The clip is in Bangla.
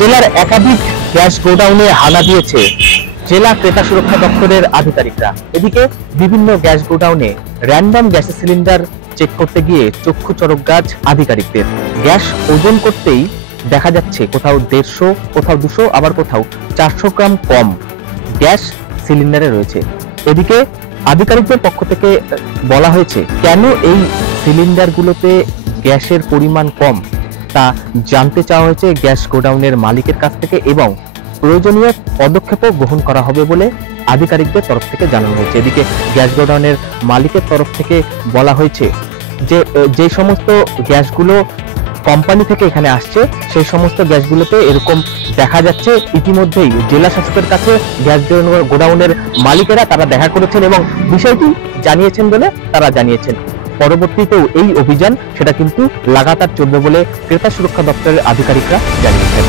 জেলার একাধিক গ্যাস গোডাউনে হানা দিয়েছে জেলা ক্রেতা সুরক্ষা দপ্তরের আধিকারিকরা। এদিকে বিভিন্ন গ্যাস গোডাউনে র্যান্ডম গ্যাসের সিলিন্ডার চেক করতে গিয়ে চক্ষু চড়ক গাছ আধিকারিকদের। গ্যাস ওজন করতেই দেখা যাচ্ছে কোথাও 150, কোথাও 200, আবার কোথাও 400 গ্রাম কম গ্যাস সিলিন্ডারে রয়েছে। এদিকে আধিকারিকদের পক্ষ থেকে বলা হয়েছে কেন এই সিলিন্ডারগুলোতে গ্যাসের পরিমাণ কম তা জানতে চাওয়া হয়েছে গ্যাস গোডাউনের মালিকের কাছ থেকে এবং প্রয়োজনীয় পদক্ষেপও গ্রহণ করা হবে বলে আধিকারিকদের তরফ থেকে জানানো হয়েছে। এদিকে গ্যাস গোডাউনের মালিকের তরফ থেকে বলা হয়েছে যে সমস্ত গ্যাসগুলো কোম্পানি থেকে এখানে আসছে সেই সমস্ত গ্যাসগুলোতে এরকম দেখা যাচ্ছে। ইতিমধ্যেই জেলা শাসকের কাছে গ্যাস গোডাউনের মালিকেরা তারা দেখা করেছেন এবং বিষয়টি জানিয়েছেন বলে তারা জানিয়েছেন। পরবর্তীতেও এই অভিযান সেটা কিন্তু লাগাতার চলবে বলে ক্রেতা সুরক্ষা দপ্তরের আধিকারিকরা জানিয়েছেন।